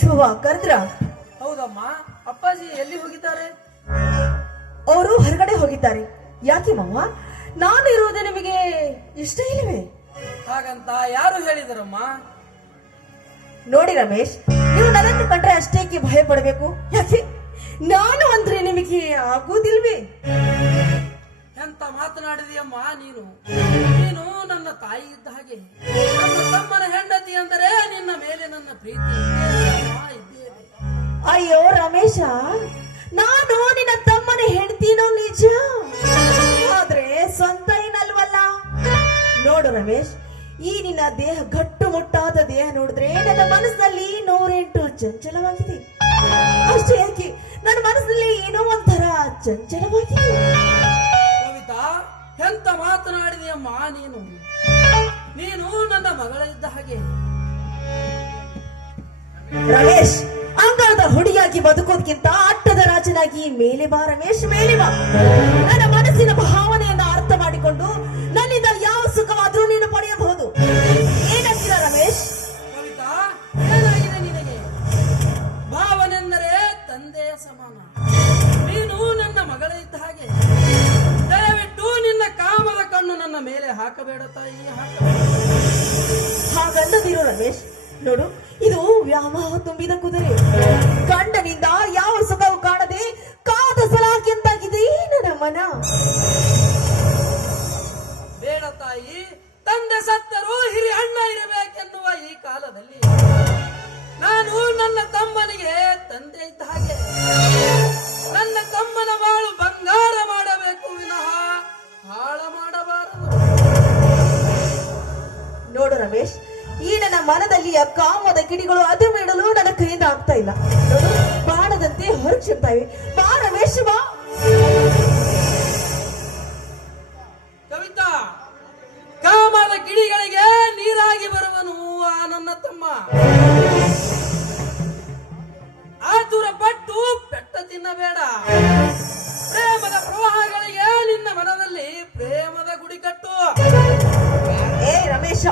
ಹೂವ ಕರೆದ್ರ. ಹೌದಮ್ಮ ಅಪ್ಪಾಜಿ ಎಲ್ಲಿ ಹೋಗಿದ್ದಾರೆ? ಅವರು ಹೊರಗಡೆ ಹೋಗಿದ್ದಾರೆ. ಯಾಕೆ ಮಾವ? ನಾನು ಇರುವುದು ನಿಮಗೆ ಇಷ್ಟ ಇಲ್ಲವೇ? ಹಾಗಂತ ಯಾರು ಹೇಳಿದರಮ್ಮ? ನೋಡಿ ರಮೇಶ್ ನೀವು ನನ್ನನ್ನು ಕಂಡ್ರೆ ಅಷ್ಟೇಕೆ ಭಯ ಪಡಬೇಕು ಯಾಕೆ? ನಾನು ಅಂದ್ರೆ ನಿಮಗೆ ಆಗುವುದಿಲ್ವೇ? ಎಂತ ಮಾತನಾಡಿದೆಯಮ್ಮ ನೀನು? ನೀನು ನನ್ನ ತಾಯಿ ಇದ್ದ ಹಾಗೆ. ನನ್ನ ತಮ್ಮನ ಹೆಂಡತಿ ಅಂದರೆ ನಿನ್ನ ಮೇಲೆ ನನ್ನ ಪ್ರೀತಿ ಅಯ್ಯೋ ರಮೇಶ, ನಾನು ನಿನ್ನ ತಮ್ಮನ ಹೆಂಡತಿನೋ ನಿಜ? ಆದ್ರೆ ಸ್ವಂತ ಏನಲ್ವಲ್ಲ? ನೋಡು ರಮೇಶ್, ಈ ನಿನ್ನ ದೇಹ ಗಟ್ಟು ಮುಟ್ಟಾದ ದೇಹ ನೋಡಿದ್ರೆ ನನ್ನ ಮನಸ್ಸಲ್ಲಿ ನೂರೆಂಟು ಚಂಚಲವಾಗಿದೆ. ಅಷ್ಟೇ ಯಾಕೆ, ನನ್ನ ಮನಸ್ಸಲ್ಲಿ ಏನೋ ಒಂಥರ ಚಂಚಲವಾಗಿದೆ. ಎಂತ ಮಾತನಾಡಿದೆಯಮ್ಮ ನೀನು. ನೀನು ನನ್ನ ಮಗಳಿದ್ದ ಹಾಗೆ. ರಮೇಶ್, ಅಂಗಳದ ಹುಡಿಯಾಗಿ ಬದುಕೋದ್ಕಿಂತ ಅಟ್ಟದ ರಾಜನಾಗಿ ಮೇಲೆ ಬಾ ರಮೇಶ್ ಮೇಲೆ ಬಾ ನನ್ನ ಮನಸ್ಸಿನ ಭಾವನೆಯನ್ನ ಮನದಲ್ಲಿ ಕಾಮದ ಕಿಡಿಗಳು ಅದು ಬಿಡಲು ನನ್ನ ಕೈಯಿಂದ ಆಗ್ತಾ ಇಲ್ಲ. ಬಾಣದಂತೆ ಹೊರಚಿರ್ತಾವೆ ಬಾಣ ವೇಷವ ಕವಿತಾ ಕಾಮದ ಕಿಡಿಗಳಿಗೆ ನೀರಾಗಿ ಬರುವನು ಆ ನನ್ನ ತಮ್ಮ. ಆತುರ ಪಟ್ಟು ಪೆಟ್ಟ ತಿನ್ನಬೇಡ. ಪ್ರೇಮದ ಪ್ರವಾಹಗಳಿಗೆ ನಿನ್ನ ಮನದಲ್ಲಿ ಪ್ರೇಮದ ಗುಡಿ ಕಟ್ಟು. ಏ ರಮೇಶ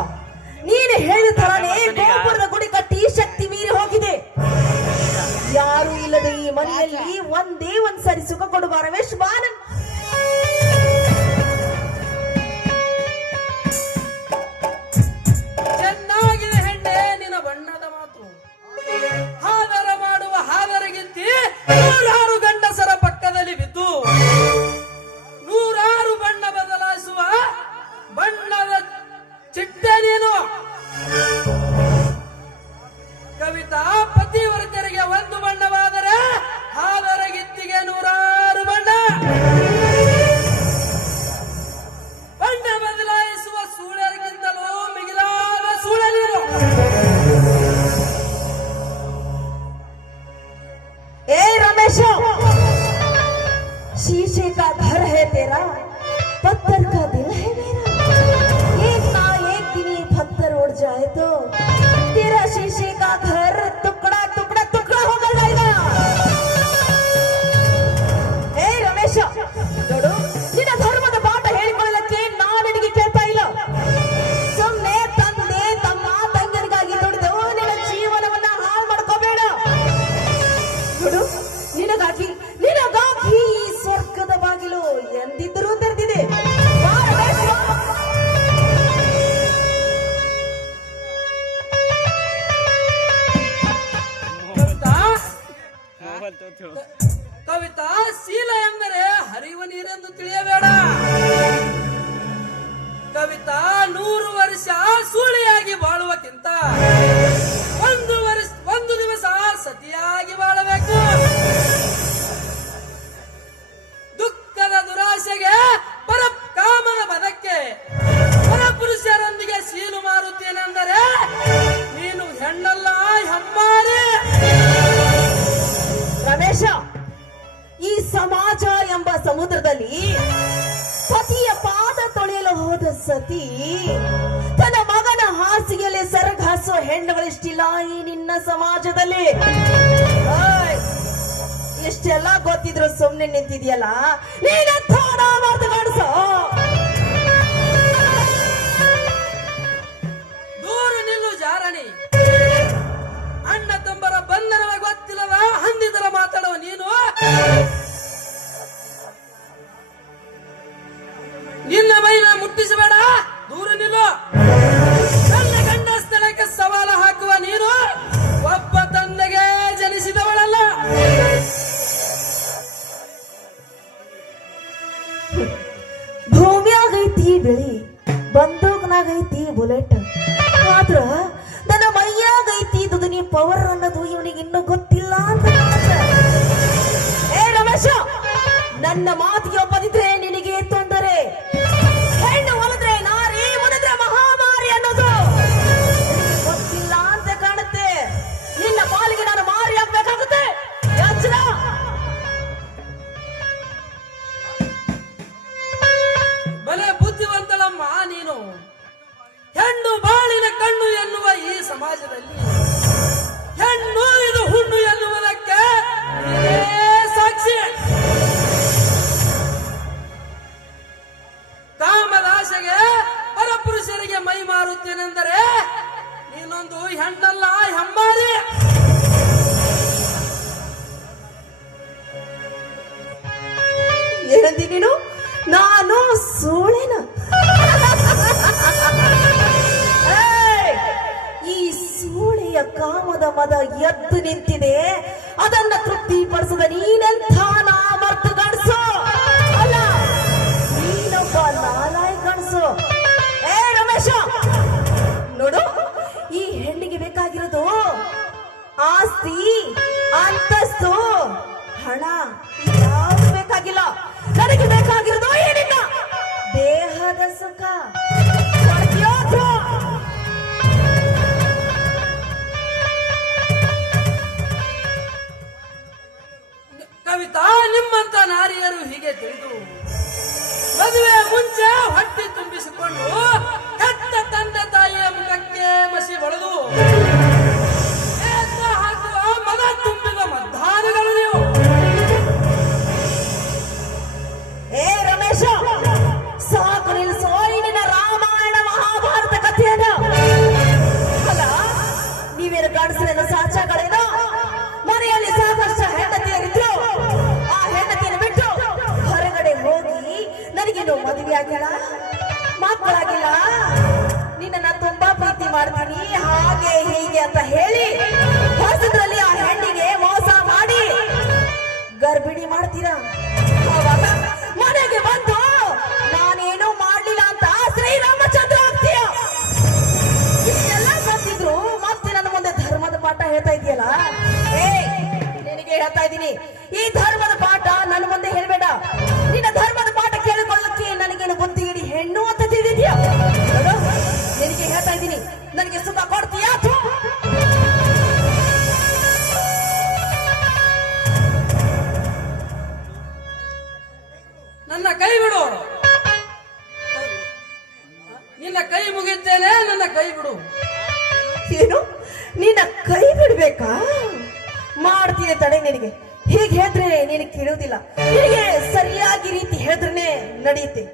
ಒಂದೇ ಒಂದ್ ಸರಿ ಸುಖ ಕೊಡುವ ರಮೇಶ್ ಸುಮ್ನೆ ನಿಂತಿದ್ಯಲ್ಲ ನನ್ನ ಮಾತಿಗೆ ಒಪ್ಪದಿದ್ರೆ ನೀನೊಂದು ಹೆಣ್ಣಲ್ಲ ಹೆಮ್ಮಾರಿ ಏನಂದಿ ನೀನು? ನಾನು ಸೂಳೆನ! ಈ ಸೂಳೆಯ ಕಾಮದ ಮದ ಎದ್ದು ನಿಂತಿದೆ. ಅದನ್ನ ತೃಪ್ತಿಪಡಿಸದ ನೀನೆಂಥ ಅಂತಸ್ತು. ಹಣ ಯಾವ್ದು ಬೇಕಾಗಿಲ್ಲ? ನನಗೆ ಬೇಕಾಗಿರೋದು ಏನಿಲ್ಲ. ದೇಹದ ಸುಖ. ಕವಿತಾ, ನಿಮ್ಮಂತ ನಾರಿಯರು ಹೀಗೆ ತಿಳಿದು ಮದುವೆ ಮುಂಚೆ ಹೊಟ್ಟೆ ತುಂಬಿಸಿಕೊಂಡು ಹೆತ್ತ ತಂದೆ ತಾಯಿಯ ಮುಖಕ್ಕೆ ಮಸಿ ಬಳಿದು ನನಗೇನು ಮದುವೆ ಆಗಿಲ್ಲ? ಮಕ್ಕಳಾಗಿಲ್ಲ? ನಿನ್ನನ್ನ ತುಂಬಾ ಪ್ರೀತಿ ಮಾಡ್ತೀನಿ. ಹಾಗೆ ಹೀಗೆ ಅಂತ ಹೇಳಿ ಹೊಸದ್ರಲ್ಲಿ ಆ ಹೆಣ್ಣಿಗೆ ಮೋಸ ಮಾಡಿ ಗರ್ಭಿಣಿ ಮಾಡ್ತೀರಾ? ಮನೆಗೆ ಬಂದು ನಾನೇನು ಮಾಡ್ಲಿಲ್ಲ ಅಂತ ಶ್ರೀರಾಮಚಂದ್ರ ಆಗ್ತೀಯ ಇಷ್ಟೆಲ್ಲ ಗೊತ್ತಿದ್ರು, ಮತ್ತೆ ನನ್ನ ಮುಂದೆ ಧರ್ಮದ ಪಾಠ ಹೇಳ್ತಾ ಇದೆಯಲ್ಲ? ಏ, ನಿನಗೆ ಹೇಳ್ತಾ ಇದ್ದೀನಿ, ಈ ಧರ್ಮದ ಪಾಠ ನನ್ನ ಮುಂದೆ ಹೇಳ್ಬೇಡ. ನಿನ್ನ ಧರ್ಮದ ಪಾಠ ಕೇಳಿಕೊಳ್ಳಕ್ಕೆ ನನಗೇನು ಬುದ್ಧಿಗಿಡಿ ಹೆಣ್ಣು ಅಂತ ತಿಳಿದಿದ್ಯಾ? ನಿನಗೆ ಹೇಳ್ತಾ ಇದ್ದೀನಿ. ನನಗೆ ಸುಖ ಕೊಡ್ತೀಯಾ ನನ್ನ ಕೈ ಬಿಡು ನಿನ್ನ ಕೈ ಮುಗಿಯುತ್ತೇನೆ ನನ್ನ ಕೈ ಬಿಡು. ಏನು? ನಿನ್ನ ಕೈ ಬಿಡ್ಬೇಕಾ? ಮಾಡ್ತೀನಿ ತಡೆ ನಿನಗೆ. ಹೀಗೆ ಹೇಳಿದ್ರೆ ನೀನು ಕೇಳುವುದಿಲ್ಲ. ಹೀಗೆ ಸರಿಯಾಗಿ ರೀತಿ ಹೇಳಿದ್ರೆ ನಡೆಯುತ್ತೆ.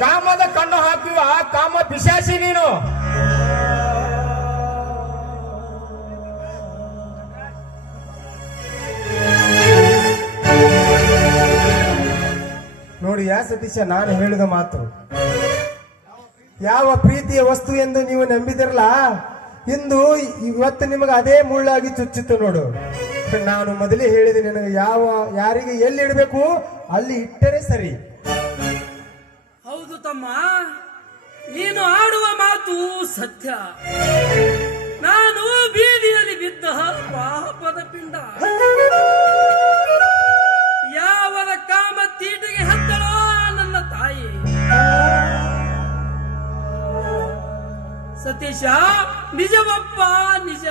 ಕಾಮದ ಕಣ್ಣು ಹಾಕುವ ಕಾಮ ಪಿಶಾಸಿ ನೀನು. ನೋಡಿ, ಯಾ ಸತೀಶ, ನಾನು ಹೇಳಿದ ಮಾತು. ಯಾವ ಪ್ರೀತಿಯ ವಸ್ತು ಎಂದು ನೀವು ನಂಬಿದಿರಲ್ಲ ಇಂದು ಇವತ್ತು ನಿಮಗೆ ಅದೇ ಮುಳ್ಳಾಗಿ ಚುಚ್ಚಿತ್ತು ನೋಡು. ನಾನು ಮೊದಲೇ ಹೇಳಿದೆ, ನಿನಗೆ ಯಾವ, ಯಾರಿಗೆ ಎಲ್ಲಿ ಇಡಬೇಕು, ಅಲ್ಲಿ ಇಟ್ಟರೆ ಸರಿ. ತಮ್ಮ ನೀನು ಆಡುವ ಮಾತು ಸತ್ಯ. ನಾನು ಬೀದಿಯಲ್ಲಿ ಬಿದ್ದ ಪಾಪದ ಪಿಂಡ. ಯಾವದ ಕಾಮ ತೀಟಿಗೆ ಹತ್ತಳೋ ನನ್ನ ತಾಯಿ. ಸತೀಶ, ನಿಜವಪ್ಪ ನಿಜ.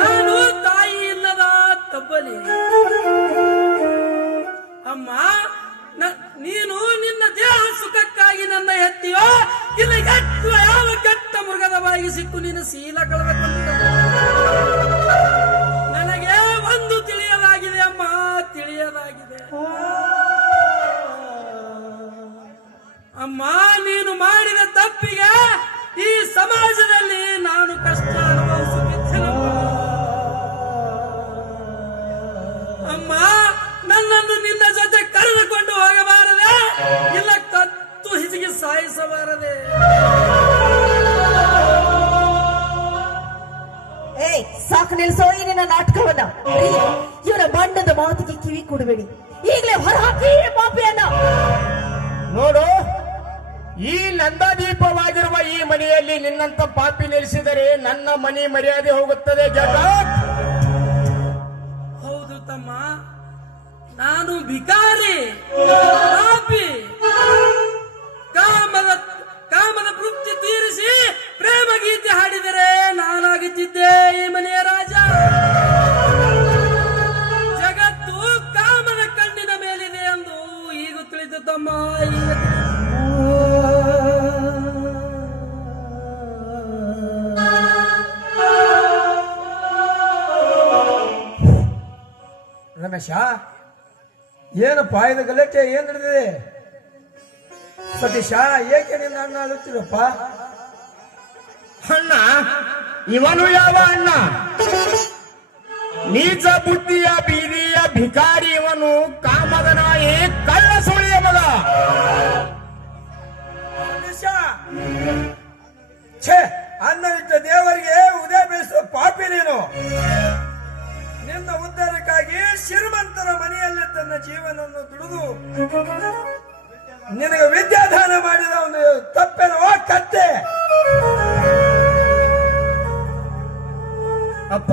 ನಾನು ತಾಯಿ ಇಲ್ಲದ ತಬ್ಬಲಿ. ಅಮ್ಮ ನೀನು ನಿನ್ನ ದೇಹ ಸುಖಕ್ಕಾಗಿ ನನ್ನ ಎತ್ತಿಯೋ ಇಲ್ಲ ಎತ್ತುವ ಯಾವ ಕೆಟ್ಟ ಮೃಗದ ಬಾಯಿಗೆ ಸಿಕ್ಕು ನೀನು ಸೀಲ ಕಳಬೇಕು ನನಗೆ ಒಂದು ತಿಳಿಯಲಾಗಿದೆ ಅಮ್ಮ ತಿಳಿಯಲಾಗಿದೆ. ಅಮ್ಮ, ನೀನು ಮಾಡಿದ ತಪ್ಪಿಗೆ ಈ ಸಮಾಜದಲ್ಲಿ ಇಲ್ಲ ಕತ್ತು ಹಿಜಿಗೆ ಸಾಯಿಸಬಾರದೆ. ಏಯ್ ಸಾಕು ನಿಲ್ಸೋ ಈ ನಿನ್ನ ನಾಟಕವನ್ನ. ಇವರ ಬಣ್ಣದ ಮಾತಿಗೆ ಕಿವಿ ಕೊಡಬೇಡಿ. ಈಗಲೇ ಹೊರಹಾಕಿ ಪಾಪಿಯನ್ನ. ನೋಡು ಈ ನಂದಾದೀಪವಾಗಿರುವ ಈ ಮನೆಯಲ್ಲಿ ನಿನ್ನಂತ ಪಾಪಿ ನಿಲ್ಲಿಸಿದರೆ ನನ್ನ ಮನೆ ಮರ್ಯಾದೆ ಹೋಗುತ್ತದೆ ಜಗತ್. ನಾನು ಭಿಕಾರಿ ಪಾಪಿ ಕಾಮದ ಕಾಮದ ತೃಪ್ತಿ ತೀರಿಸಿ ಪ್ರೇಮ ಗೀತೆ ಹಾಡಿದರೆ ನಾನಾಗುತ್ತಿದ್ದೆ ಈ ಮನೆಯ ರಾಜ ಜಗತ್ತು ಕಾಮದ ಕಣ್ಣಿನ ಮೇಲಿದೆ ಎಂದು ಈಗ ತಿಳಿದು ತಮ್ಮ. ರಮೇಶ ಏನಪ್ಪ ಪಾಯದ ಗಲಾಟೆ ಏನ್ ನಡೆದಿದೆ? ಸತೀಶ ಏಕೆ ನಿನ್ನ ಅಣ್ಣ ಅಳುತ್ತಿರಪ್ಪ ಅಣ್ಣ ಇವನು ಯಾವ ಅಣ್ಣ? ನೀಚ ಬುದ್ಧಿಯ ಬೀದಿಯ ಭಿಕಾರಿ ಇವನು ಕಾಮದ ನಾಯಿ ಕಳ್ಳ ಸುಳಿಯ ಮಗ. ಸತೀಶ ಛೇ ಅನ್ನ ಇಟ್ಟ ದೇವರಿಗೆ ಉದಯ ಬೇಯಿಸುವ ಪಾಪಿ ನೀನು. ನಿನ್ನ ಉದ್ಧಾರಕ್ಕಾಗಿ ಶ್ರೀಮಂತರ ಮನೆಯಲ್ಲಿ ತನ್ನ ಜೀವನವನ್ನು ದುಡಿದು ನಿನಗೆ ವಿದ್ಯಾದಾನ ಮಾಡಿದ ಒಂದು ತಪ್ಪೇನೋ ಕತ್ತೆ. ಅಪ್ಪ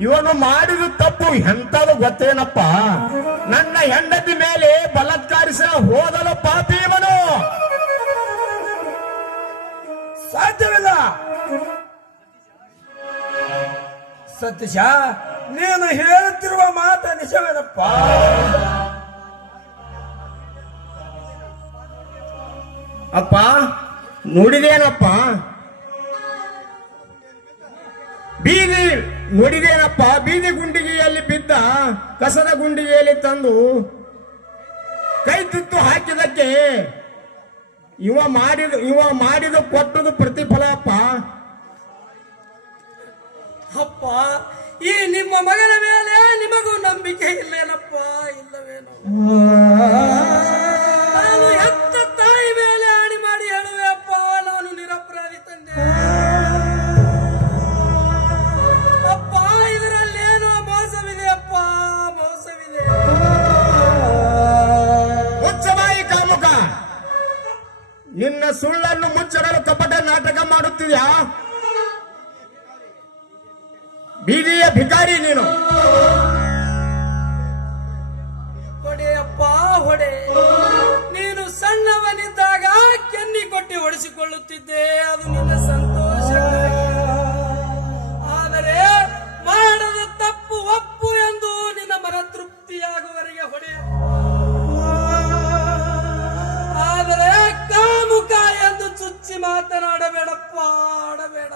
ಇವನು ಮಾಡಿದ ತಪ್ಪು ಎಂತದು ಗೊತ್ತೇನಪ್ಪ? ನನ್ನ ಹೆಂಡತಿ ಮೇಲೆ ಬಲತ್ಕಾರಿಸ ಹೋದಲು ಪಾಪಿ ಇವನು. ಸಾಧ್ಯವಿಲ್ಲ. ಸತೀಶ ನೀನು ಹೇಳುತ್ತಿರುವ ಮಾತ ನಿಜವೇನಪ್ಪ? ಅಪ್ಪ ನೋಡಿದೇನಪ್ಪ? ಬೀದಿ ನೋಡಿದೇನಪ್ಪ? ಬೀದಿ ಗುಂಡಿಗೆಯಲ್ಲಿ ಬಿದ್ದ ಕಸದ ಗುಂಡಿಗೆಯಲ್ಲಿ ತಂದು ಕೈ ತುತ್ತು ಹಾಕಿದಕ್ಕೆ ಇವ ಮಾಡಿದ ಇವ ಮಾಡಿದ ಕೊಟ್ಟದು ಪ್ರತಿಫಲ ಅಪ್ಪ. ಅಪ್ಪ ಈ ನಿಮ್ಮ ಮಗನ ಮೇಲೆ ನಿಮಗೂ ನಂಬಿಕೆ ಇಲ್ಲೇನಪ್ಪ? ಇಲ್ಲವೇನೋ. ನಾನು ತಾಯಿ ಮೇಲೆ ಆಣಿ ಮಾಡಿ ಹೇಳುವೆ ಅಪ್ಪ, ನಾನು ನಿರಪರಾಧಿ ತಂದೆ. ಅಪ್ಪ, ಇದರಲ್ಲಿ ಏನೋ ಮೋಸವಿದೆ ಅಪ್ಪ? ಮೋಸವಿದೆ. ಮುಚ್ಚಬಾಯಿ ಕಾಮುಕ, ನಿನ್ನ ಸುಳ್ಳನ್ನು ಮುಚ್ಚಡಲು ಕಪಟ ನಾಟಕ ಮಾಡುತ್ತಿದ್ಯಾ ಬೀದಿಯ ಭಿಕಾರಿ ನೀನು. ಹೊಡೆಯಪ್ಪ, ಹೊಡೆ. ನೀನು ಸಣ್ಣವನಿದ್ದಾಗ ಕೆನ್ನಿ ಕೊಟ್ಟಿ ಹೊಡೆಸಿಕೊಳ್ಳುತ್ತಿದ್ದೆ. ಅದು ನಿನ್ನ ಸಂತೋಷ. ಆದರೆ ಮಾಡದ ತಪ್ಪು ಒಪ್ಪು ಎಂದು ನಿನ್ನ ಮನ ತೃಪ್ತಿಯಾಗುವವರೆಗೆ ಹೊಡೆ. ಆದರೆ ಕಾಮುಕ ಎಂದು ಚುಚ್ಚಿ ಮಾತನಾಡಬೇಡಪ್ಪ, ಆಡಬೇಡ.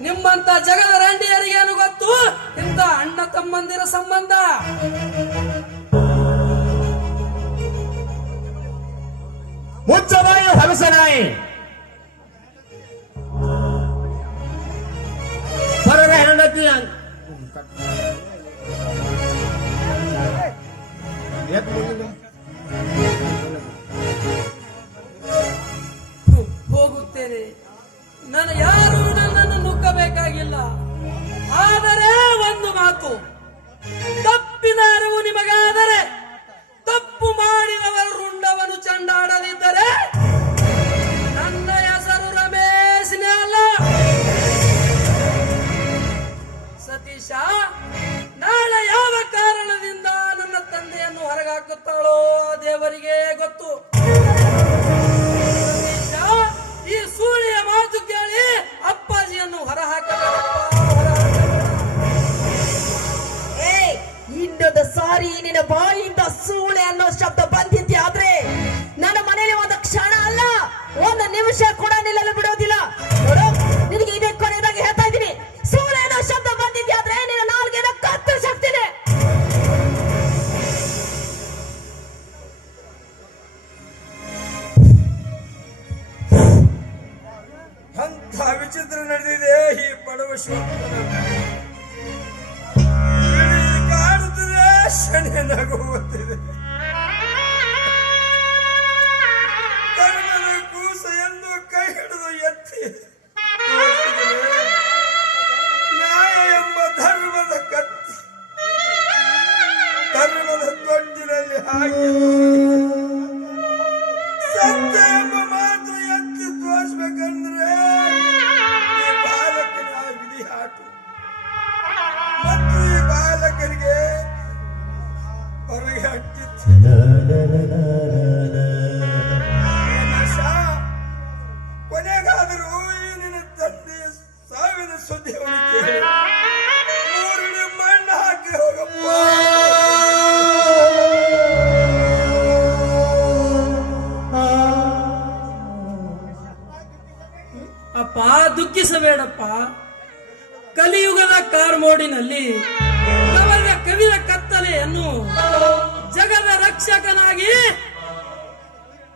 ನಿಮ್ಮಂತ ಜಗದ ರಂಡಿಯರಿಗೇನು ಗೊತ್ತು ಇಂತ ಅಣ್ಣ ತಮ್ಮಂದಿರ ಸಂಬಂಧ ಮುಚ್ಚಬಾಯಿ ಹಲಸನಾಯಿ ಪರರ ಹೆಂಡತಿ ಆದರೆ ಒಂದು ಮಾತು. ತಪ್ಪಿನ ಅರಿವು ನಿಮಗಾದರೆ I ದುಃಖಿಸಬೇಡಪ್ಪ ಕಲಿಯುಗದ ಕಾರ್ಮೋಡಿನಲ್ಲಿ ಕವನ ಕವಿದ ಕತ್ತಲೆಯನ್ನು ಜಗದ ರಕ್ಷಕನಾಗಿ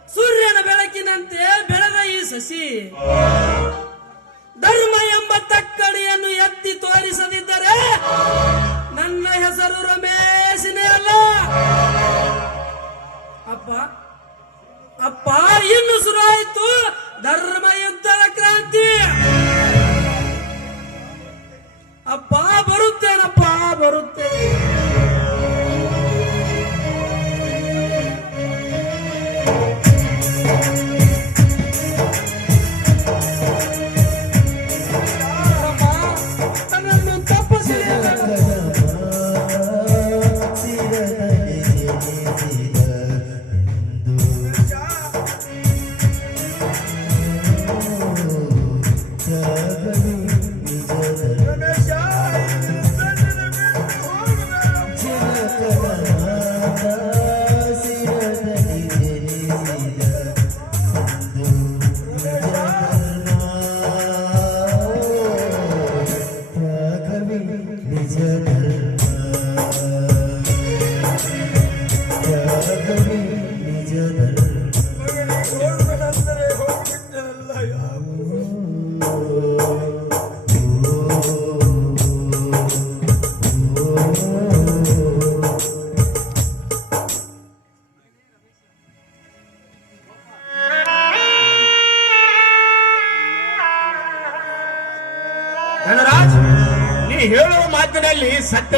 ಸೂರ್ಯನ ಬೆಳಕಿನಂತೆ ಬೆಳೆದ ಈ ಸಸಿ ಧರ್ಮ ಎಂಬ ತಕ್ಕಡಿಯನ್ನು ಎತ್ತಿ ತೋರಿಸದಿದ್ದರೆ ನನ್ನ ಹೆಸರು ರಮೇಶನೇ ಅಲ್ಲ. ಅಪ್ಪ ಅಪ್ಪ, ಇನ್ನು ಶುರುವಾಯಿತು ಧರ್ಮ ಯುದ್ಧದ ಕ್ರಾಂತಿ ಬರುತ್ತೇನಪ್ಪ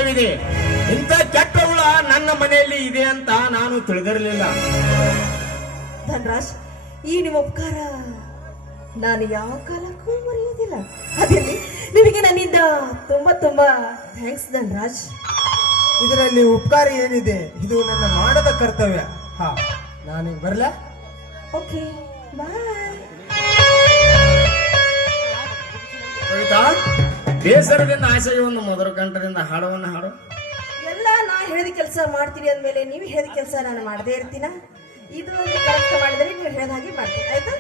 ಸತ್ಯವಿದೆ ಇಂಥ ಕೆಟ್ಟ ಹುಳ ನನ್ನ ಮನೆಯಲ್ಲಿ ಇದೆ ಅಂತ ನಾನು ತಿಳಿದಿರಲಿಲ್ಲ. ಧನ್ರಾಜ್ ಈ ನಿಮ್ಮ ಉಪಕಾರ ನಾನು ಯಾವ ಕಾಲಕ್ಕೂ ಮರೆಯುವುದಿಲ್ಲ ಅದರಲ್ಲಿ ನಿಮಗೆ ನನ್ನಿಂದ ತುಂಬಾ ತುಂಬಾ ಥ್ಯಾಂಕ್ಸ್ ಧನ್ರಾಜ್. ಇದರಲ್ಲಿ ಉಪಕಾರ ಏನಿದೆ? ಇದು ನನ್ನ ಮಾಡದ ಕರ್ತವ್ಯ. ಹಾ ನಾನೀಗ ಬರಲ? ಓಕೆ ಬಾಯ್ ಬೇಸರದಿಂದ ಒಂದು ಮೊದಲು ಕಂಠದಿಂದ ಹಾಡವನ್ನು ಹಾಡು. ಎಲ್ಲ ನಾ ಹೇಳಿದ ಕೆಲಸ ಮಾಡ್ತೀನಿ ಅಂದಮೇಲೆ ನೀವು ಹೇಳಿದ ಕೆಲಸ ನಾನು ಮಾಡದೇ ಇರ್ತೀನ? ಇದು ಕರೆಕ್ಟ್ ಮಾಡಿದರೆ ನೀವು ಹೇಳಿದ ಹಾಗೆ ಮಾಡ್ತೀನಿ ಆಯ್ತಾ?